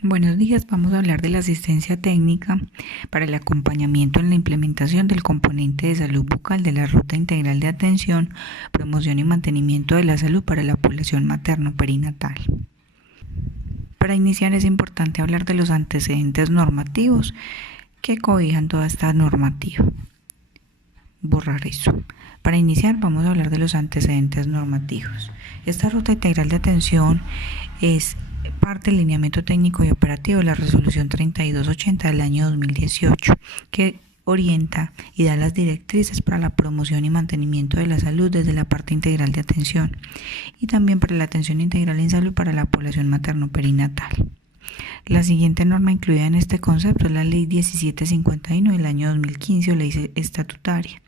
Buenos días, vamos a hablar de la asistencia técnica para el acompañamiento en la implementación del componente de salud bucal de la Ruta Integral de Atención, Promoción y Mantenimiento de la Salud para la población materno-perinatal. Para iniciar es importante hablar de los antecedentes normativos que cobijan toda esta normativa. Borrar eso. Para iniciar vamos a hablar de los antecedentes normativos. Esta Ruta Integral de Atención es parte del lineamiento técnico y operativo de la Resolución 3280 del año 2018, que orienta y da las directrices para la promoción y mantenimiento de la salud desde la parte integral de atención y también para la atención integral en salud para la población materno-perinatal. La siguiente norma incluida en este concepto es la Ley 1751 del año 2015 o Ley estatutaria,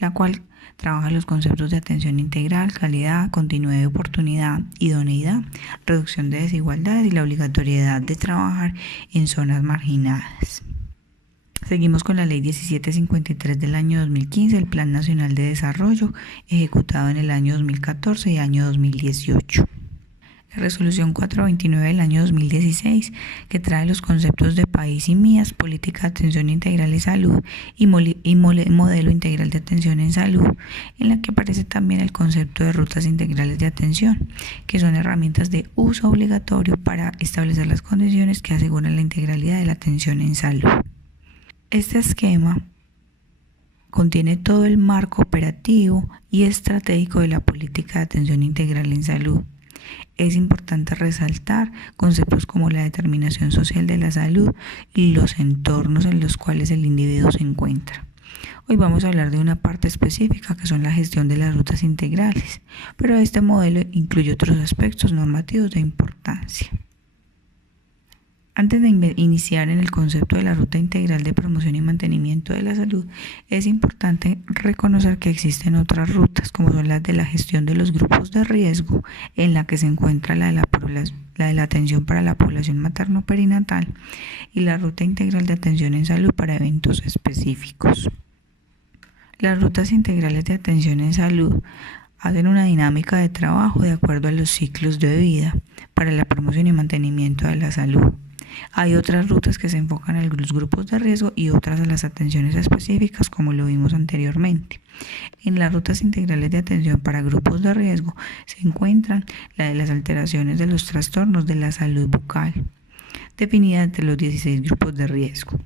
la cual trabaja los conceptos de atención integral, calidad, continuidad de oportunidad, idoneidad, reducción de desigualdad y la obligatoriedad de trabajar en zonas marginadas. Seguimos con la Ley 1753 del año 2015, el Plan Nacional de Desarrollo, ejecutado en el año 2014 y año 2018. La Resolución 429 del año 2016, que trae los conceptos de país y mías, política de atención integral en salud y modelo integral de atención en salud, en la que aparece también el concepto de rutas integrales de atención, que son herramientas de uso obligatorio para establecer las condiciones que aseguran la integralidad de la atención en salud. Este esquema contiene todo el marco operativo y estratégico de la política de atención integral en salud. Es importante resaltar conceptos como la determinación social de la salud y los entornos en los cuales el individuo se encuentra. Hoy vamos a hablar de una parte específica que son la gestión de las rutas integrales, pero este modelo incluye otros aspectos normativos de importancia. Antes de iniciar en el concepto de la ruta integral de promoción y mantenimiento de la salud, es importante reconocer que existen otras rutas, como son las de la gestión de los grupos de riesgo, en la que se encuentra la de la atención para la población materno-perinatal y la ruta integral de atención en salud para eventos específicos. Las rutas integrales de atención en salud hacen una dinámica de trabajo de acuerdo a los ciclos de vida para la promoción y mantenimiento de la salud. Hay otras rutas que se enfocan a los grupos de riesgo y otras a las atenciones específicas, como lo vimos anteriormente. En las rutas integrales de atención para grupos de riesgo se encuentran la de las alteraciones de los trastornos de la salud bucal, definida entre los 16 grupos de riesgo.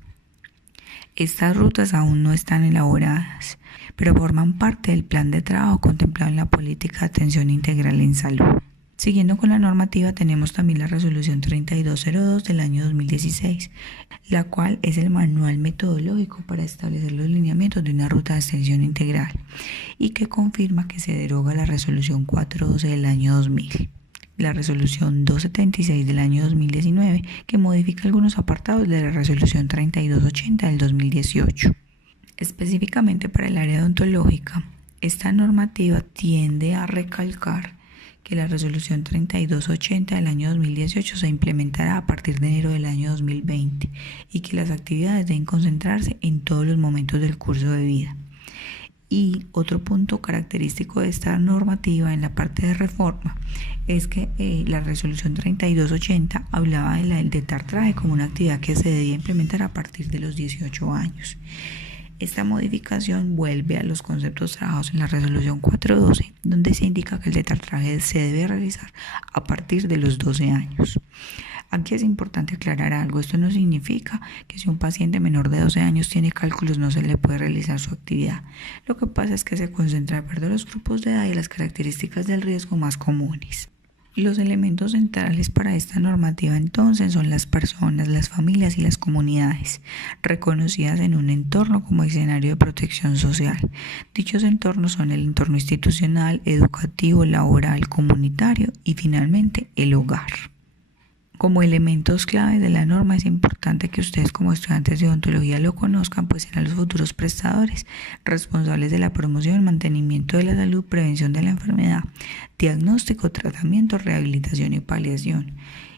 Estas rutas aún no están elaboradas, pero forman parte del plan de trabajo contemplado en la política de atención integral en salud. Siguiendo con la normativa, tenemos también la Resolución 3202 del año 2016, la cual es el manual metodológico para establecer los lineamientos de una ruta de atención integral y que confirma que se deroga la Resolución 412 del año 2000. La Resolución 276 del año 2019, que modifica algunos apartados de la Resolución 3280 del 2018. Específicamente para el área odontológica, esta normativa tiende a recalcar que la Resolución 3280 del año 2018 se implementará a partir de enero del año 2020 y que las actividades deben concentrarse en todos los momentos del curso de vida. Y otro punto característico de esta normativa en la parte de reforma es que la Resolución 3280 hablaba del detartraje como una actividad que se debía implementar a partir de los 18 años. Esta modificación vuelve a los conceptos trabajados en la Resolución 412, donde se indica que el detartraje se debe realizar a partir de los 12 años. Aquí es importante aclarar algo. Esto no significa que si un paciente menor de 12 años tiene cálculos no se le puede realizar su actividad. Lo que pasa es que se concentra de acuerdo a los grupos de edad y las características del riesgo más comunes. Los elementos centrales para esta normativa entonces son las personas, las familias y las comunidades, reconocidas en un entorno como escenario de protección social. Dichos entornos son el entorno institucional, educativo, laboral, comunitario y finalmente el hogar. Como elementos clave de la norma es importante que ustedes como estudiantes de odontología lo conozcan, pues serán los futuros prestadores responsables de la promoción, mantenimiento de la salud, prevención de la enfermedad, diagnóstico, tratamiento, rehabilitación y paliación.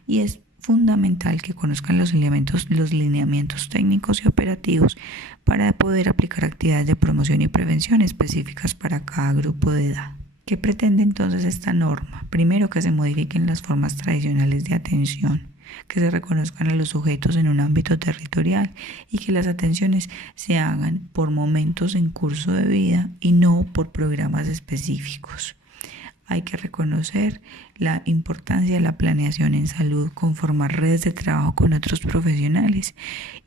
Y es fundamental que conozcan los lineamientos técnicos y operativos para poder aplicar actividades de promoción y prevención específicas para cada grupo de edad. ¿Qué pretende entonces esta norma? Primero, que se modifiquen las formas tradicionales de atención. que se reconozcan a los sujetos en un ámbito territorial y que las atenciones se hagan por momentos en curso de vida y no por programas específicos. Hay que reconocer la importancia de la planeación en salud, conformar redes de trabajo con otros profesionales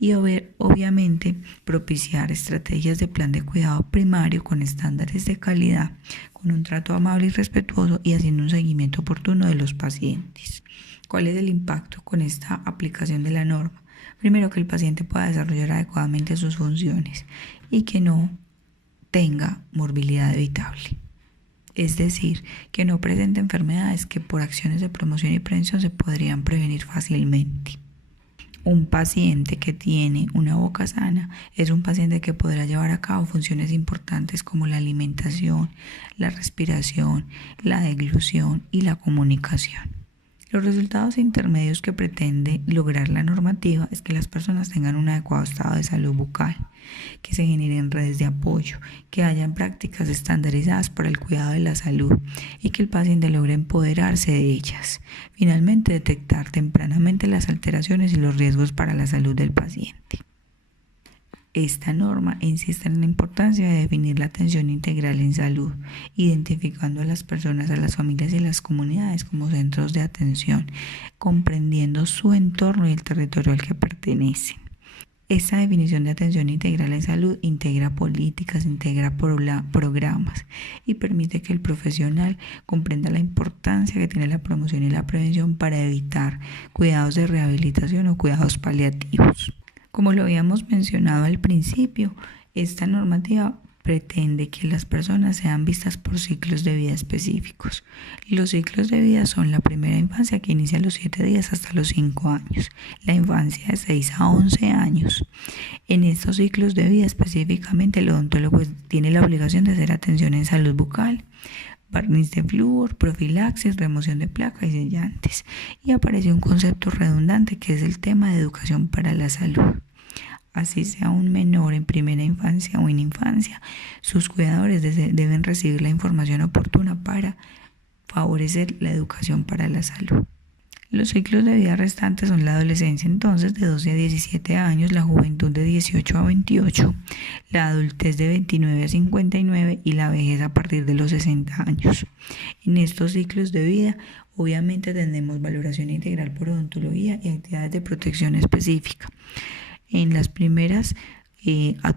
y obviamente propiciar estrategias de plan de cuidado primario con estándares de calidad, con un trato amable y respetuoso y haciendo un seguimiento oportuno de los pacientes. ¿Cuál es el impacto con esta aplicación de la norma? Primero, que el paciente pueda desarrollar adecuadamente sus funciones y que no tenga morbilidad evitable. Es decir, que no presente enfermedades que por acciones de promoción y prevención se podrían prevenir fácilmente. Un paciente que tiene una boca sana es un paciente que podrá llevar a cabo funciones importantes como la alimentación, la respiración, la deglución y la comunicación. Los resultados intermedios que pretende lograr la normativa es que las personas tengan un adecuado estado de salud bucal, que se generen redes de apoyo, que hayan prácticas estandarizadas para el cuidado de la salud y que el paciente logre empoderarse de ellas. Finalmente, detectar tempranamente las alteraciones y los riesgos para la salud del paciente. Esta norma insiste en la importancia de definir la atención integral en salud, identificando a las personas, a las familias y a las comunidades como centros de atención, comprendiendo su entorno y el territorio al que pertenecen. Esta definición de atención integral en salud integra políticas, integra programas y permite que el profesional comprenda la importancia que tiene la promoción y la prevención para evitar cuidados de rehabilitación o cuidados paliativos. Como lo habíamos mencionado al principio, esta normativa pretende que las personas sean vistas por ciclos de vida específicos. Los ciclos de vida son la primera infancia, que inicia a los 7 días hasta los 5 años, la infancia de 6 a 11 años. En estos ciclos de vida específicamente el odontólogo tiene la obligación de hacer atención en salud bucal, barniz de flúor, profilaxis, remoción de placa y sellantes. Y aparece un concepto redundante que es el tema de educación para la salud. Así sea un menor en primera infancia o en infancia, sus cuidadores deben recibir la información oportuna para favorecer la educación para la salud. Los ciclos de vida restantes son la adolescencia, entonces, de 12 a 17 años, la juventud de 18 a 28, la adultez de 29 a 59 y la vejez a partir de los 60 años. En estos ciclos de vida, obviamente, tenemos valoración integral por odontología y actividades de protección específica. En las primeras,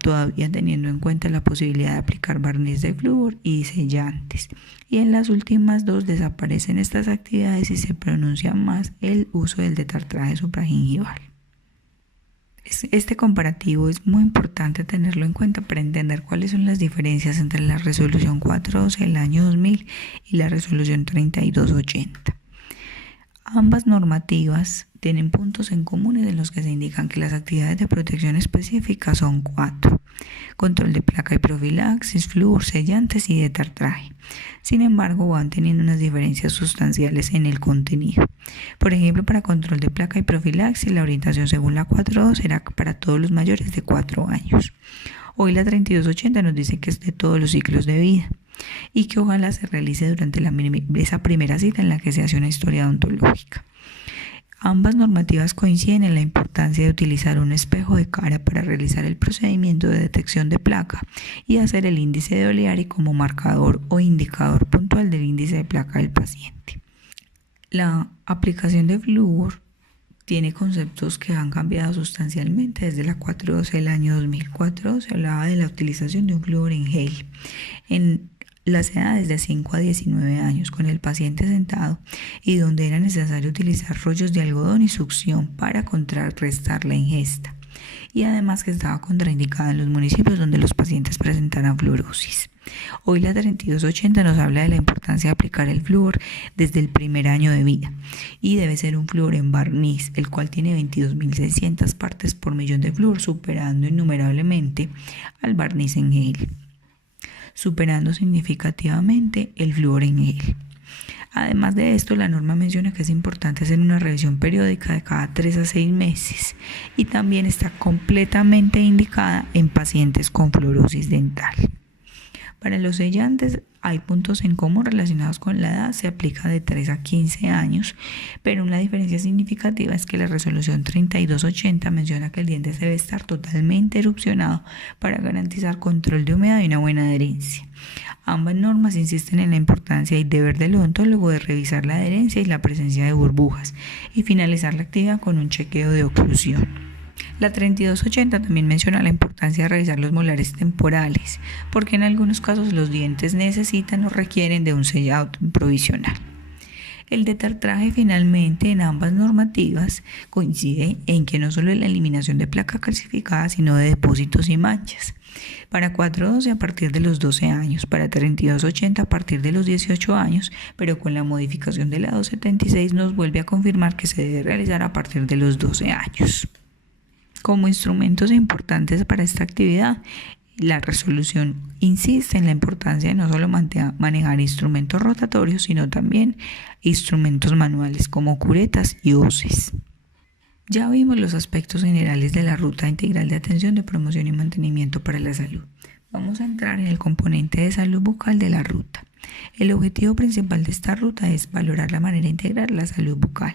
todavía teniendo en cuenta la posibilidad de aplicar barniz de flúor y sellantes. Y en las últimas dos desaparecen estas actividades y se pronuncia más el uso del detartraje supragingival. Este comparativo es muy importante tenerlo en cuenta para entender cuáles son las diferencias entre la resolución 412 del año 2000 y la resolución 3280. Ambas normativas tienen puntos en común en los que se indican que las actividades de protección específica son 4: control de placa y profilaxis, flúor, sellantes y detartraje. Sin embargo, van teniendo unas diferencias sustanciales en el contenido. Por ejemplo, para control de placa y profilaxis, la orientación según la 4.2 era para todos los mayores de 4 años. Hoy la 3280 nos dice que es de todos los ciclos de vida y que ojalá se realice durante esa primera cita en la que se hace una historia odontológica. Ambas normativas coinciden en la importancia de utilizar un espejo de cara para realizar el procedimiento de detección de placa y hacer el índice de Oliari como marcador o indicador puntual del índice de placa del paciente. La aplicación de flúor tiene conceptos que han cambiado sustancialmente desde la 412 del año 2004. Se hablaba de la utilización de un flúor en gel en las edades de 5 a 19 años con el paciente sentado y donde era necesario utilizar rollos de algodón y succión para contrarrestar la ingesta. Y además que estaba contraindicada en los municipios donde los pacientes presentaran fluorosis. Hoy la 3280 nos habla de la importancia de aplicar el flúor desde el primer año de vida y debe ser un flúor en barniz, el cual tiene 22.600 partes por millón de flúor, superando innumerablemente al barniz en gel, superando significativamente el flúor en gel. Además de esto, la norma menciona que es importante hacer una revisión periódica de cada 3 a 6 meses y también está completamente indicada en pacientes con fluorosis dental. Para los sellantes Hay puntos en común relacionados con la edad, se aplica de 3 a 15 años, pero una diferencia significativa es que la resolución 3280 menciona que el diente debe estar totalmente erupcionado para garantizar control de humedad y una buena adherencia. Ambas normas insisten en la importancia y deber del odontólogo de revisar la adherencia y la presencia de burbujas y finalizar la actividad con un chequeo de oclusión. La 3280 también menciona la importancia de revisar los molares temporales, porque en algunos casos los dientes necesitan o requieren de un sellado provisional. El detartraje finalmente en ambas normativas coincide en que no solo es la eliminación de placa calcificada, sino de depósitos y manchas. Para 412 a partir de los 12 años, para 3280 a partir de los 18 años, pero con la modificación de la 276 nos vuelve a confirmar que se debe realizar a partir de los 12 años. Como instrumentos importantes para esta actividad, la resolución insiste en la importancia de no solo manejar instrumentos rotatorios, sino también instrumentos manuales como curetas y hoces. Ya vimos los aspectos generales de la ruta integral de atención de promoción y mantenimiento para la salud. Vamos a entrar en el componente de salud bucal de la ruta. El objetivo principal de esta ruta es valorar la manera integral de la salud bucal,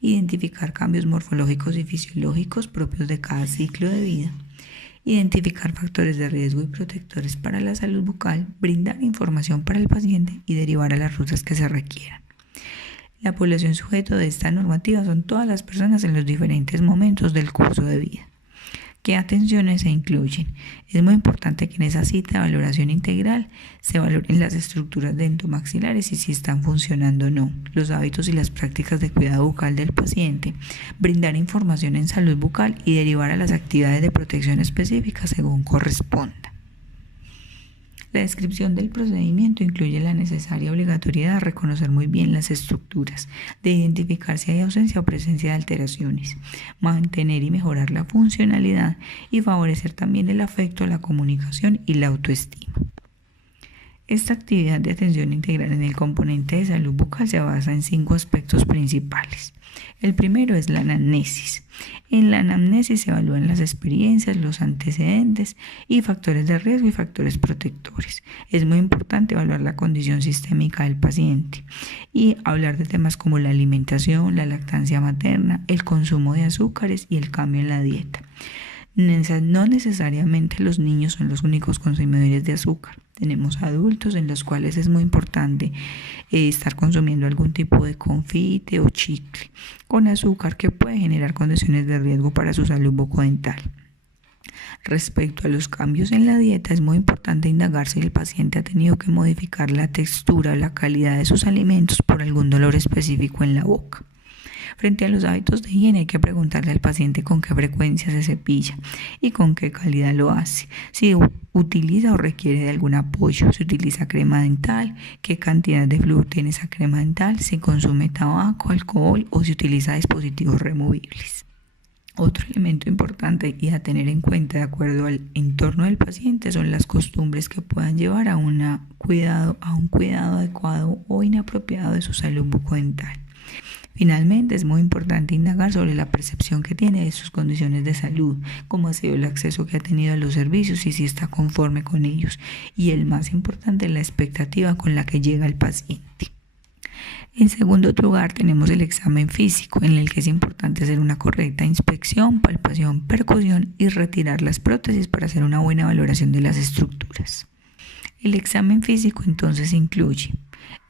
identificar cambios morfológicos y fisiológicos propios de cada ciclo de vida, identificar factores de riesgo y protectores para la salud bucal, brindar información para el paciente y derivar a las rutas que se requieran. La población sujeto de esta normativa son todas las personas en los diferentes momentos del curso de vida. ¿Qué atenciones se incluyen? Es muy importante que en esa cita de valoración integral se valoren las estructuras dentomaxilares y si están funcionando o no, los hábitos y las prácticas de cuidado bucal del paciente, brindar información en salud bucal y derivar a las actividades de protección específicas según corresponda. La descripción del procedimiento incluye la necesaria obligatoriedad de reconocer muy bien las estructuras, de identificar si hay ausencia o presencia de alteraciones, mantener y mejorar la funcionalidad y favorecer también el afecto, la comunicación y la autoestima. Esta actividad de atención integral en el componente de salud bucal se basa en 5 aspectos principales. El primero es la anamnesis. En la anamnesis se evalúan las experiencias, los antecedentes y factores de riesgo y factores protectores. Es muy importante evaluar la condición sistémica del paciente y hablar de temas como la alimentación, la lactancia materna, el consumo de azúcares y el cambio en la dieta. No necesariamente los niños son los únicos consumidores de azúcar. Tenemos adultos en los cuales es muy importante estar consumiendo algún tipo de confite o chicle con azúcar que puede generar condiciones de riesgo para su salud bucodental. Respecto a los cambios en la dieta, es muy importante indagar si el paciente ha tenido que modificar la textura o la calidad de sus alimentos por algún dolor específico en la boca. Frente a los hábitos de higiene hay que preguntarle al paciente con qué frecuencia se cepilla y con qué calidad lo hace, si utiliza o requiere de algún apoyo, si utiliza crema dental, qué cantidad de flúor tiene esa crema dental, si consume tabaco, alcohol o si utiliza dispositivos removibles. Otro elemento importante y a tener en cuenta de acuerdo al entorno del paciente son las costumbres que puedan llevar a un cuidado adecuado o inapropiado de su salud bucodental. Finalmente, es muy importante indagar sobre la percepción que tiene de sus condiciones de salud, cómo ha sido el acceso que ha tenido a los servicios y si está conforme con ellos. Y el más importante, la expectativa con la que llega el paciente. En segundo lugar, tenemos el examen físico, en el que es importante hacer una correcta inspección, palpación, percusión y retirar las prótesis para hacer una buena valoración de las estructuras. El examen físico entonces incluye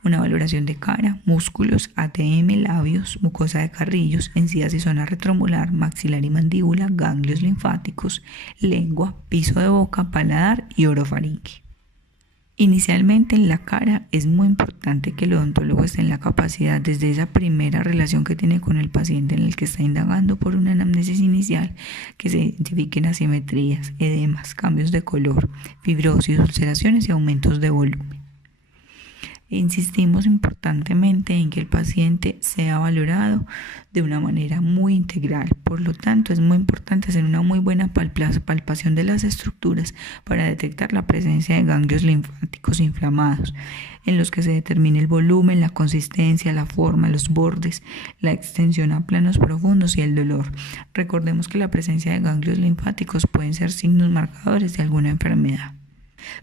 una valoración de cara, músculos, ATM, labios, mucosa de carrillos, encías y zona retromolar, maxilar y mandíbula, ganglios linfáticos, lengua, piso de boca, paladar y orofaringe. Inicialmente en la cara es muy importante que el odontólogo esté en la capacidad desde esa primera relación que tiene con el paciente en el que está indagando por una anamnesis inicial, que se identifiquen asimetrías, edemas, cambios de color, fibrosis, ulceraciones y aumentos de volumen. Insistimos importantemente en que el paciente sea valorado de una manera muy integral. Por lo tanto, es muy importante hacer una muy buena palpación de las estructuras para detectar la presencia de ganglios linfáticos inflamados, en los que se determine el volumen, la consistencia, la forma, los bordes, la extensión a planos profundos y el dolor. Recordemos que la presencia de ganglios linfáticos pueden ser signos marcadores de alguna enfermedad.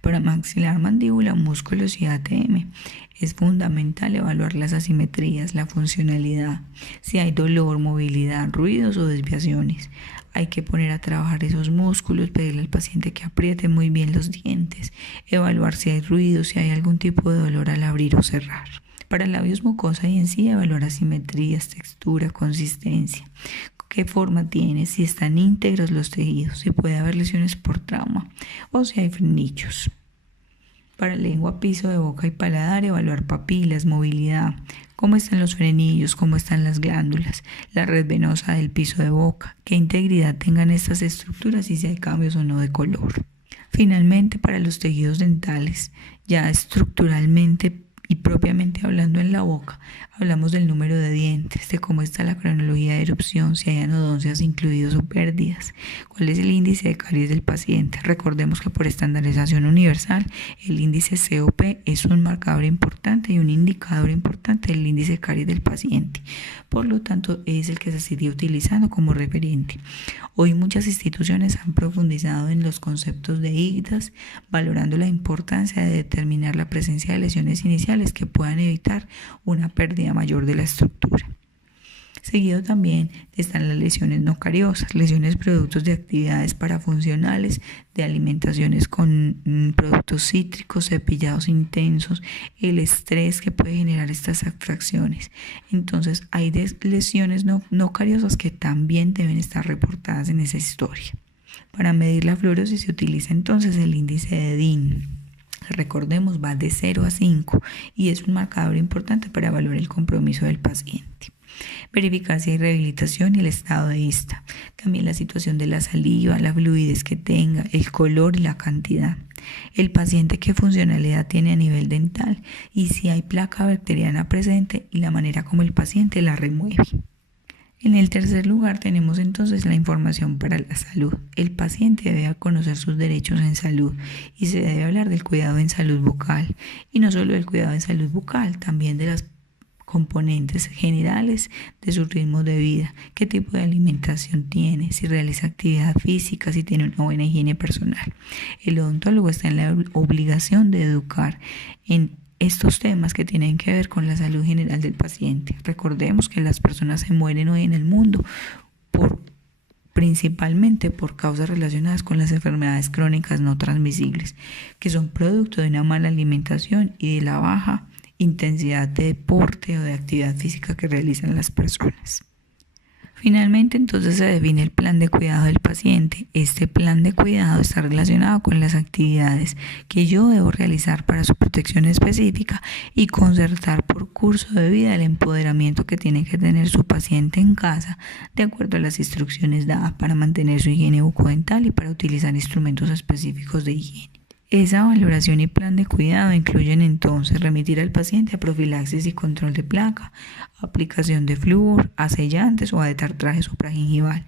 Para maxilar mandíbula, músculos y ATM es fundamental evaluar las asimetrías, la funcionalidad, si hay dolor, movilidad, ruidos o desviaciones. Hay que poner a trabajar esos músculos, pedirle al paciente que apriete muy bien los dientes, evaluar si hay ruido, si hay algún tipo de dolor al abrir o cerrar. Para labios, mucosa y encía, evaluar asimetrías, textura, consistencia, qué forma tiene, si están íntegros los tejidos, si puede haber lesiones por trauma o si hay frenillos. Para lengua, piso de boca y paladar, evaluar papilas, movilidad, cómo están los frenillos, cómo están las glándulas, la red venosa del piso de boca, qué integridad tengan estas estructuras y si hay cambios o no de color. Finalmente, para los tejidos dentales, ya estructuralmente y propiamente hablando en la boca, hablamos del número de dientes, de cómo está la cronología de erupción, si hay anodoncias incluidos o pérdidas, cuál es el índice de caries del paciente. Recordemos que por estandarización universal, el índice COP es un marcador importante y un indicador importante del índice de caries del paciente. Por lo tanto, es el que se sigue utilizando como referente. Hoy muchas instituciones han profundizado en los conceptos de IGDAS, valorando la importancia de determinar la presencia de lesiones iniciales que puedan evitar una pérdida mayor de la estructura. Seguido también están las lesiones no cariosas, lesiones productos de actividades parafuncionales, de alimentaciones con productos cítricos, cepillados intensos, el estrés que puede generar estas abstracciones. Entonces hay lesiones no cariosas que también deben estar reportadas en esa historia. Para medir la fluorosis se utiliza entonces el índice de DIN. Recordemos, va de 0 a 5 y es un marcador importante para evaluar el compromiso del paciente. Verificar si hay rehabilitación y el estado de vista. También la situación de la saliva, la fluidez que tenga, el color y la cantidad. El paciente qué funcionalidad tiene a nivel dental y si hay placa bacteriana presente y la manera como el paciente la remueve. En el tercer lugar tenemos entonces la información para la salud. El paciente debe conocer sus derechos en salud y se debe hablar del cuidado en salud bucal. Y no solo del cuidado en salud bucal, también de las componentes generales de su ritmo de vida, qué tipo de alimentación tiene, si realiza actividad física, si tiene una buena higiene personal. El odontólogo está en la obligación de educar en estos temas que tienen que ver con la salud general del paciente. Recordemos que las personas se mueren hoy en el mundo principalmente por causas relacionadas con las enfermedades crónicas no transmisibles, que son producto de una mala alimentación y de la baja intensidad de deporte o de actividad física que realizan las personas. Finalmente, entonces se define el plan de cuidado del paciente. Este plan de cuidado está relacionado con las actividades que yo debo realizar para su protección específica y concertar por curso de vida el empoderamiento que tiene que tener su paciente en casa de acuerdo a las instrucciones dadas para mantener su higiene bucodental y para utilizar instrumentos específicos de higiene. Esa valoración y plan de cuidado incluyen entonces remitir al paciente a profilaxis y control de placa, aplicación de flúor, a sellantes o a detartraje supragingival.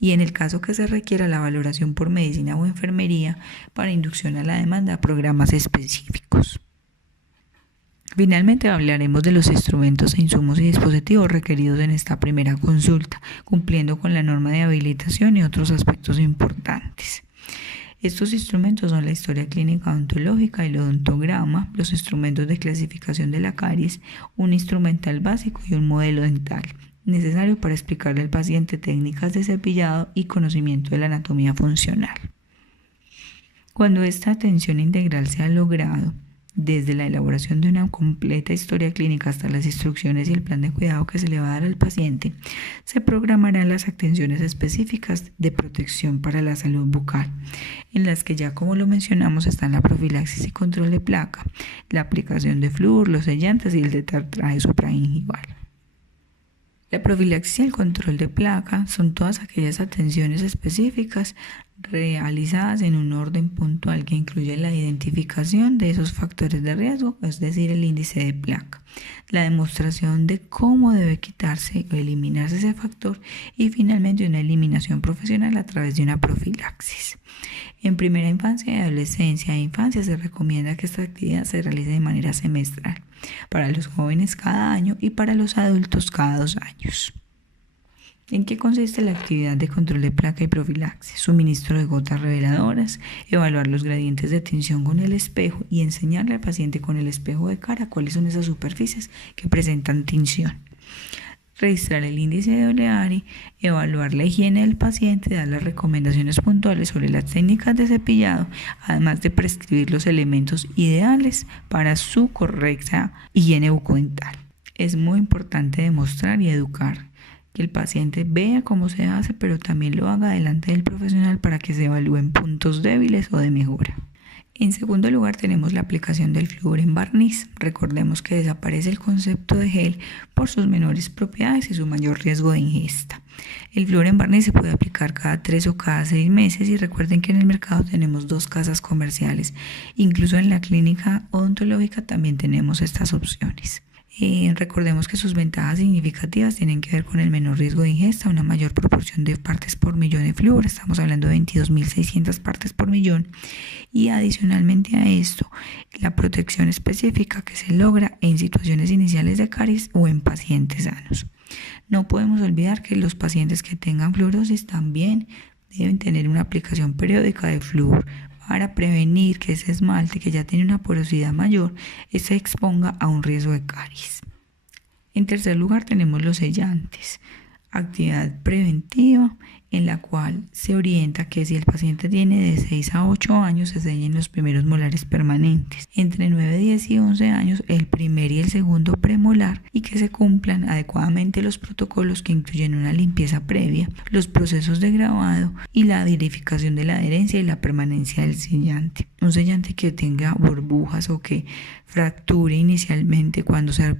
Y en el caso que se requiera la valoración por medicina o enfermería para inducción a la demanda, programas específicos. Finalmente hablaremos de los instrumentos e insumos y dispositivos requeridos en esta primera consulta, cumpliendo con la norma de habilitación y otros aspectos importantes. Estos instrumentos son la historia clínica odontológica, el odontograma, los instrumentos de clasificación de la caries, un instrumental básico y un modelo dental, necesario para explicarle al paciente técnicas de cepillado y conocimiento de la anatomía funcional. Cuando esta atención integral se ha logrado, desde la elaboración de una completa historia clínica hasta las instrucciones y el plan de cuidado que se le va a dar al paciente, se programarán las atenciones específicas de protección para la salud bucal, en las que ya como lo mencionamos están la profilaxis y control de placa, la aplicación de flúor, los sellantes y el detartraje supragingival. La profilaxis y el control de placa son todas aquellas atenciones específicas realizadas en un orden puntual que incluye la identificación de esos factores de riesgo, es decir, el índice de placa, la demostración de cómo debe quitarse o eliminarse ese factor y finalmente una eliminación profesional a través de una profilaxis. En primera infancia y adolescencia e infancia se recomienda que esta actividad se realice de manera semestral, para los jóvenes cada año y para los adultos cada 2 años. ¿En qué consiste la actividad de control de placa y profilaxis? Suministro de gotas reveladoras, evaluar los gradientes de tinción con el espejo y enseñarle al paciente con el espejo de cara cuáles son esas superficies que presentan tinción. Registrar el índice de oleari, evaluar la higiene del paciente, dar las recomendaciones puntuales sobre las técnicas de cepillado, además de prescribir los elementos ideales para su correcta higiene bucodental. Es muy importante demostrar y educar, que el paciente vea cómo se hace, pero también lo haga delante del profesional para que se evalúen puntos débiles o de mejora. En segundo lugar, tenemos la aplicación del flúor en barniz. Recordemos que desaparece el concepto de gel por sus menores propiedades y su mayor riesgo de ingesta. El flúor en barniz se puede aplicar cada 3 o cada 6 meses y recuerden que en el mercado tenemos 2 casas comerciales. Incluso en la clínica odontológica también tenemos estas opciones. Recordemos que sus ventajas significativas tienen que ver con el menor riesgo de ingesta, una mayor proporción de partes por millón de flúor, estamos hablando de 22.600 partes por millón, y adicionalmente a esto, la protección específica que se logra en situaciones iniciales de caries o en pacientes sanos. No podemos olvidar que los pacientes que tengan fluorosis también deben tener una aplicación periódica de flúor para prevenir que ese esmalte, que ya tiene una porosidad mayor, se exponga a un riesgo de caries. En tercer lugar tenemos los sellantes, actividad preventiva en la cual se orienta que si el paciente tiene de 6 a 8 años se sellen los primeros molares permanentes, entre 9, 10 y 11 años el primer y el segundo premolar, y que se cumplan adecuadamente los protocolos que incluyen una limpieza previa, los procesos de grabado y la verificación de la adherencia y la permanencia del sellante. Un sellante que tenga burbujas o que fracture inicialmente cuando se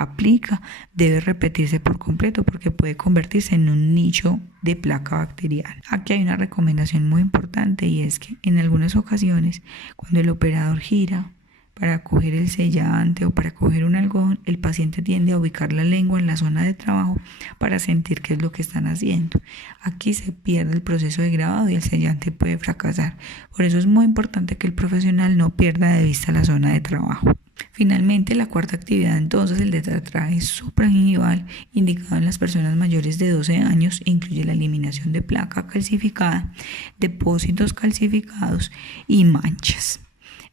aplica debe repetirse por completo porque puede convertirse en un nicho de placa bacteriana. Aquí hay una recomendación muy importante, y es que en algunas ocasiones cuando el operador gira para coger el sellante o para coger un algodón, el paciente tiende a ubicar la lengua en la zona de trabajo para sentir qué es lo que están haciendo. Aquí se pierde el proceso de grabado y el sellante puede fracasar. Por eso es muy importante que el profesional no pierda de vista la zona de trabajo. Finalmente, la cuarta actividad, entonces, el tetratraje supragingival, indicado en las personas mayores de 12 años, incluye la eliminación de placa calcificada, depósitos calcificados y manchas.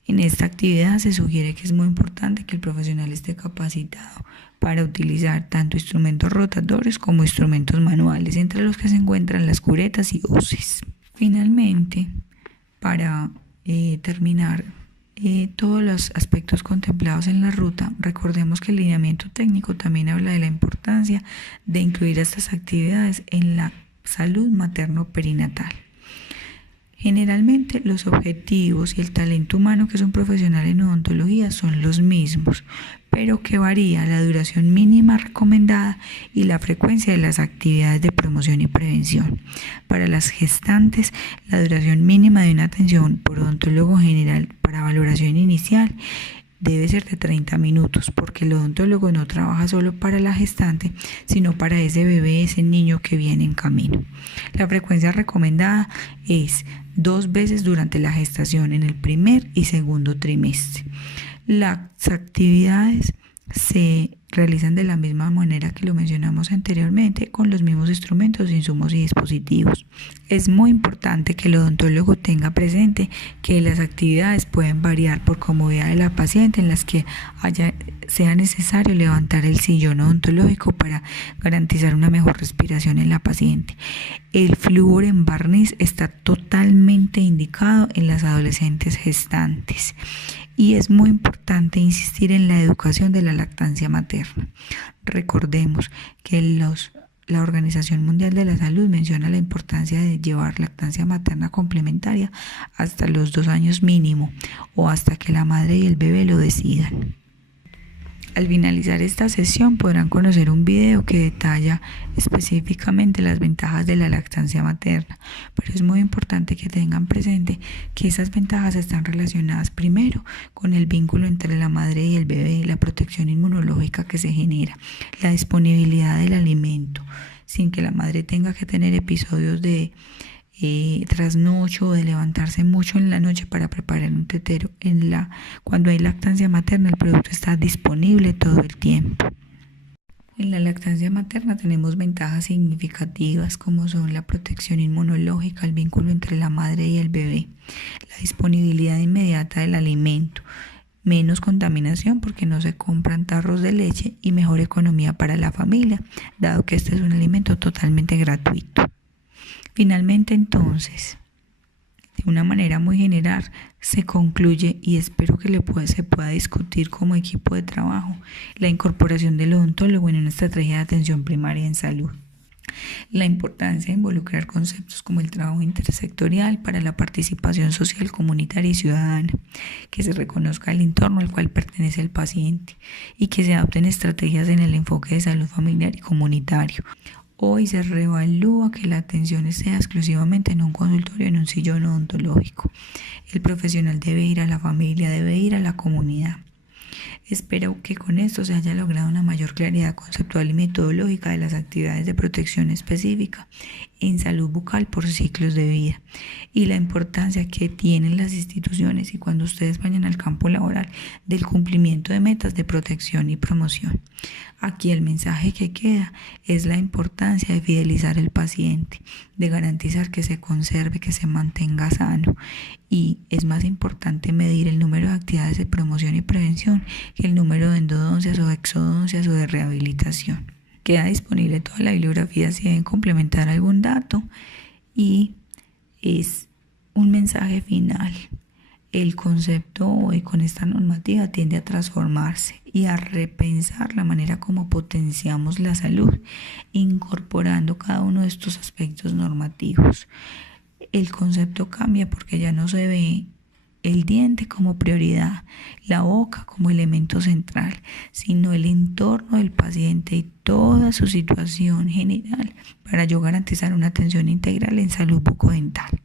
En esta actividad se sugiere que es muy importante que el profesional esté capacitado para utilizar tanto instrumentos rotatorios como instrumentos manuales, entre los que se encuentran las curetas y hoces. Finalmente, para terminar todos los aspectos contemplados en la ruta, recordemos que el lineamiento técnico también habla de la importancia de incluir estas actividades en la salud materno-perinatal. Generalmente los objetivos y el talento humano que es un profesional en odontología son los mismos, pero que varía la duración mínima recomendada y la frecuencia de las actividades de promoción y prevención. Para las gestantes, la duración mínima de una atención por odontólogo general para valoración inicial debe ser de 30 minutos, porque el odontólogo no trabaja solo para la gestante, sino para ese bebé, ese niño que viene en camino. La frecuencia recomendada es 2 veces durante la gestación, en el primer y segundo trimestre. Las actividades se realizan de la misma manera que lo mencionamos anteriormente, con los mismos instrumentos, insumos y dispositivos. Es muy importante que el odontólogo tenga presente que las actividades pueden variar por comodidad de la paciente, en las que sea necesario levantar el sillón odontológico para garantizar una mejor respiración en la paciente. El flúor en barniz está totalmente indicado en las adolescentes gestantes. Y es muy importante insistir en la educación de la lactancia materna. Recordemos que la Organización Mundial de la Salud menciona la importancia de llevar lactancia materna complementaria hasta los 2 años mínimo, o hasta que la madre y el bebé lo decidan. Al finalizar esta sesión podrán conocer un video que detalla específicamente las ventajas de la lactancia materna, pero es muy importante que tengan presente que esas ventajas están relacionadas primero con el vínculo entre la madre y el bebé, la protección inmunológica que se genera, la disponibilidad del alimento, sin que la madre tenga que tener episodios de trasnocho o de levantarse mucho en la noche para preparar un tetero. Cuando hay lactancia materna, el producto está disponible todo el tiempo. En la lactancia materna tenemos ventajas significativas como son la protección inmunológica, el vínculo entre la madre y el bebé, la disponibilidad inmediata del alimento, menos contaminación porque no se compran tarros de leche y mejor economía para la familia, dado que este es un alimento totalmente gratuito. Finalmente, entonces, de una manera muy general, se concluye, y espero que se pueda discutir como equipo de trabajo, la incorporación del odontólogo en una estrategia de atención primaria en salud. La importancia de involucrar conceptos como el trabajo intersectorial para la participación social, comunitaria y ciudadana, que se reconozca el entorno al cual pertenece el paciente y que se adopten estrategias en el enfoque de salud familiar y comunitario. Hoy se reevalúa que la atención sea exclusivamente en un consultorio, en un sillón odontológico. El profesional debe ir a la familia, debe ir a la comunidad. Espero que con esto se haya logrado una mayor claridad conceptual y metodológica de las actividades de protección específica en salud bucal por ciclos de vida y la importancia que tienen las instituciones y cuando ustedes vayan al campo laboral del cumplimiento de metas de protección y promoción. Aquí el mensaje que queda es la importancia de fidelizar al paciente, de garantizar que se conserve, que se mantenga sano, y es más importante medir el número de actividades de promoción y prevención que el número de endodoncias o exodoncias o de rehabilitación. Queda disponible toda la bibliografía si deben complementar algún dato, y es un mensaje final. El concepto hoy con esta normativa tiende a transformarse y a repensar la manera como potenciamos la salud, incorporando cada uno de estos aspectos normativos. El concepto cambia porque ya no se ve el diente como prioridad, la boca como elemento central, sino el entorno del paciente y toda su situación general para yo garantizar una atención integral en salud bucodental.